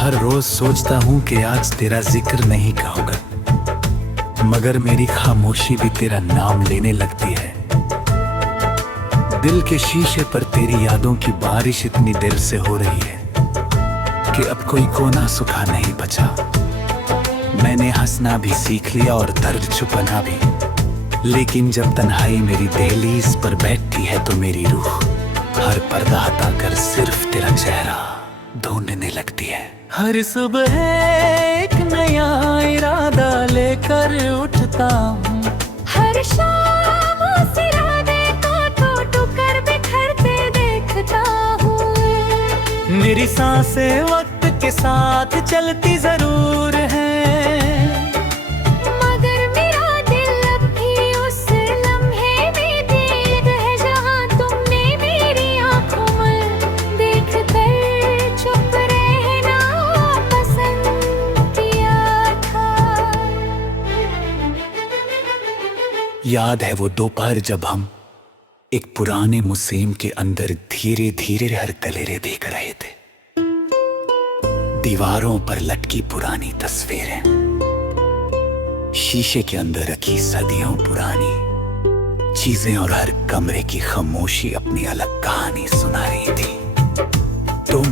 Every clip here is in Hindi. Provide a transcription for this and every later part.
हर रोज सोचता हूँ कि आज तेरा जिक्र नहीं होगा, मगर मेरी खामोशी भी तेरा नाम लेने लगती है। दिल के शीशे पर तेरी यादों की बारिश इतनी देर से हो रही है कि अब कोई कोना सूखा नहीं बचा। मैंने हंसना भी सीख लिया और दर्द छुपाना भी, लेकिन जब तन्हाई मेरी दहलीज पर बैठती है तो मेरी रूह हर पर्दा हटाकर सिर्फ तेरा चेहरा ढूंढने लगती है। हर सुबह एक नया इरादा लेकर उठता हूँ, हर शाम उस इरादे को टूट कर बिखरते देखता हूँ। मेरी सांसें वक्त के साथ चलती जरूर है, मगर मेरा दिल अब भी उस लम्हे में कैद है जहाँ तुमने मेरी आंखों में देख कर चुप रहना पसंद किया था। याद है वो दोपहर जब हम एक पुराने म्यूजियम के अंदर धीरे धीरे हर कलेरे देख रहे थे। दीवारों पर लटकी पुरानी तस्वीरें, शीशे के अंदर रखी सदियों पुरानी चीजें और हर कमरे की खामोशी अपनी अलग कहानी सुना रही थी। तुम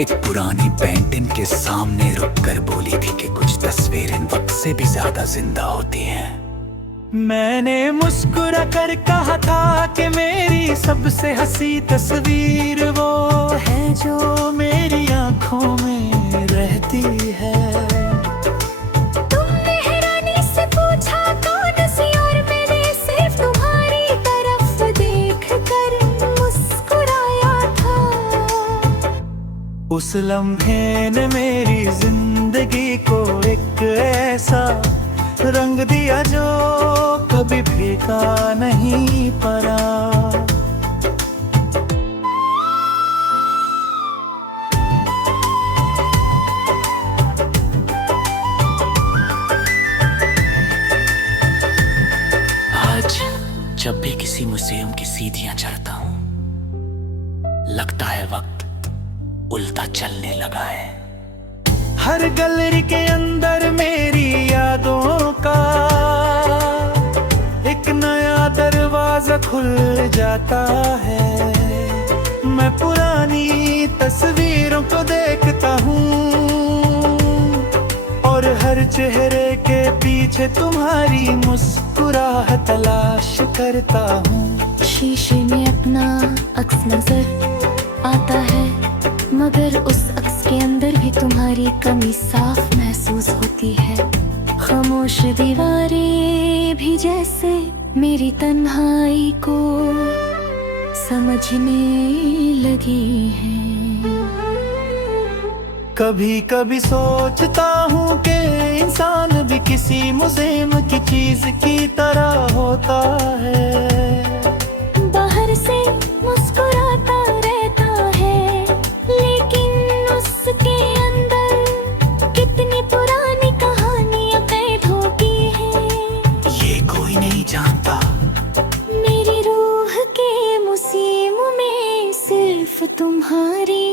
एक पुरानी पेंटिंग के सामने रुककर बोली थी कि कुछ तस्वीरें वक्त से भी ज्यादा जिंदा होती हैं। मैंने मुस्कुरा कर कहा था कि मेरी सबसे हंसी तस्वीर वो है जो मेरी आंखों में रहती है। तुमने हैरानी से पूछा कौन सी, और मैंने सिर्फ तुम्हारी तरफ देख कर मुस्कुराया था। उस लम्हे ने मेरी जिंदगी को एक ऐसा रंग दिया जो कभी फीका नहीं पड़ा। आज जब भी किसी म्यूजियम की सीढ़ियां चढ़ता हूँ, लगता है वक्त उल्टा चलने लगा है। हर गैलरी के अंदर मेरी यादों का एक नया दरवाजा खुल जाता है। मैं पुरानी तस्वीरों को देखता हूँ और हर चेहरे के पीछे तुम्हारी मुस्कुराहट तलाश करता हूँ। शीशे में अपना अक्स नजर आता है, मगर उस अक्स के अंदर भी तुम्हारी कमी साफ महसूस होती है। खामोश दीवारें भी जैसे मेरी तन्हाई को समझने लगी हैं। कभी कभी सोचता हूँ कि इंसान भी किसी म्यूजियम की चीज की तरह होता है। बाहर से मुस्कुराता रहता है, लेकिन उसके अंदर कितनी पुरानी कहानियां कैद होती हैं। ये कोई नहीं जानता। मेरी रूह के मुसीम में सिर्फ तुम्हारी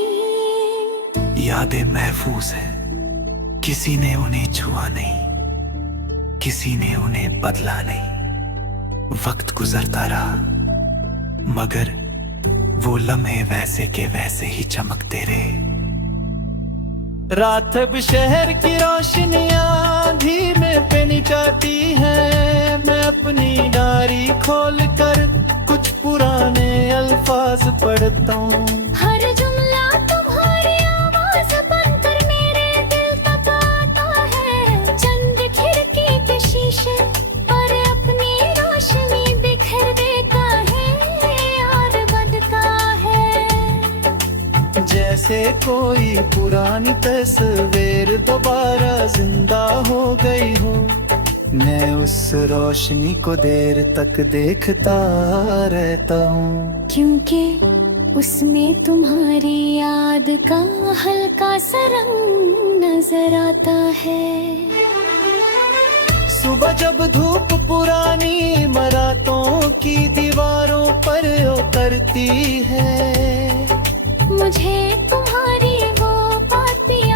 यादें महफूज है, किसी ने उन्हें छुआ नहीं, किसी ने उन्हें बदला नहीं। वक्त गुजरता रहा, मगर वो लम्हे वैसे के वैसे ही चमकते रहे। रात अब शहर की रोशनियां धीमे पेनी जाती हैं। मैं अपनी डायरी खोल कर कुछ पुराने अल्फाज पढ़ता हूँ। हर जुमला तुम्हारी आवाज बनकर मेरे दिल तक आता है। चंद खिड़की के शीशे पर अपनी रोशनी बिखेर देता है और बनता है। जैसे कोई पुरानी तस्वीर दोबारा जिंदा हो गई हो। मैं उस रोशनी को देर तक देखता रहता हूँ, क्योंकि उसमें तुम्हारी याद का हल्का सा रंग नजर आता है। सुबह जब धूप पुरानी इमारतों की दीवारों पर उतरती है, मुझे तुम्हारी वो बातें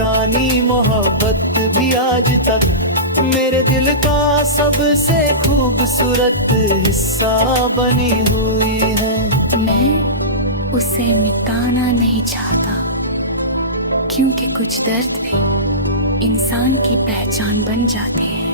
पुरानी मोहब्बत भी आज तक मेरे दिल का सबसे खूबसूरत हिस्सा बनी हुई है। मैं उसे मिटाना नहीं चाहता, क्योंकि कुछ दर्द भी इंसान की पहचान बन जाते हैं।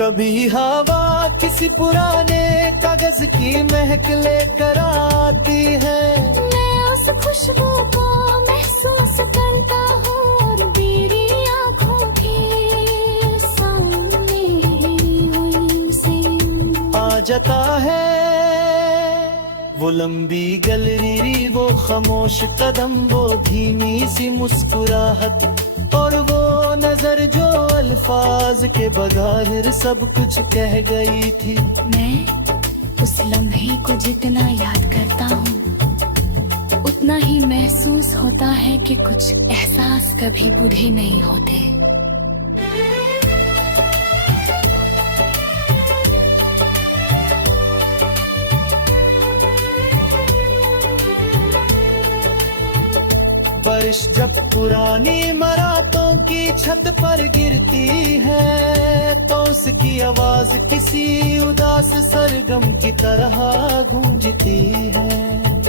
कभी हवा किसी पुराने कागज की महक लेकर आती है। मैं उस खुशबू को महसूस करता हूँ और मेरी आँखों के सामने हुई से आ जाता है वो लंबी गलिरी, वो खामोश कदम, वो धीमी सी मुस्कुराहट और वो नजर जो अल्फाज के बगैर सब कुछ कह गई थी। मैं उस लम्हे को जितना याद करता हूँ, उतना ही महसूस होता है कि कुछ एहसास कभी बूढ़े नहीं होते। बारिश जब पुरानी इमारतों की छत पर गिरती है तो उसकी आवाज किसी उदास सरगम की तरह गूंजती है।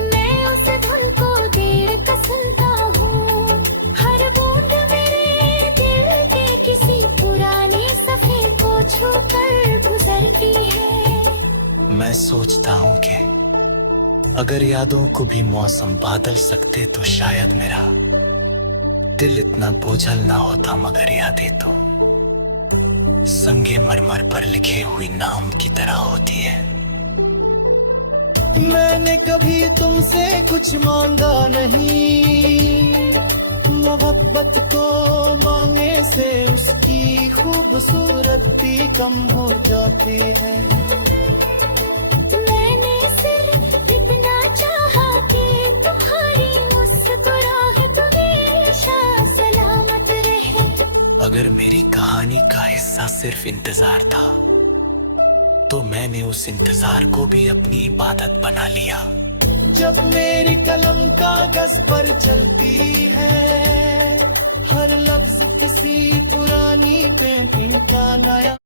मैं उस धुन को देर का सुनता हूँ, हर बूंद मेरे दिल के किसी पुराने सफर को छूकर गुजरती है। मैं सोचता हूँ कि अगर यादों को भी मौसम बादल सकते तो शायद मेरा दिल इतना बोझल ना होता, मगर यादें तो संगे मरमर पर लिखे हुई नाम की तरह होती है। मैंने कभी तुमसे कुछ मांगा नहीं, मोहब्बत को मांगने से उसकी खूबसूरती कम हो जाती है। मैंने सिर्फ इतना चाहा कि तुम्हारी मुस्कुराहट हमेशा सलामत रहे। अगर मेरी कहानी का हिस्सा सिर्फ इंतजार था, तो मैंने उस इंतजार को भी अपनी इबादत बना लिया। जब मेरी कलम कागज पर चलती है, हर लफ्ज किसी पुरानी पेंटिंग का नया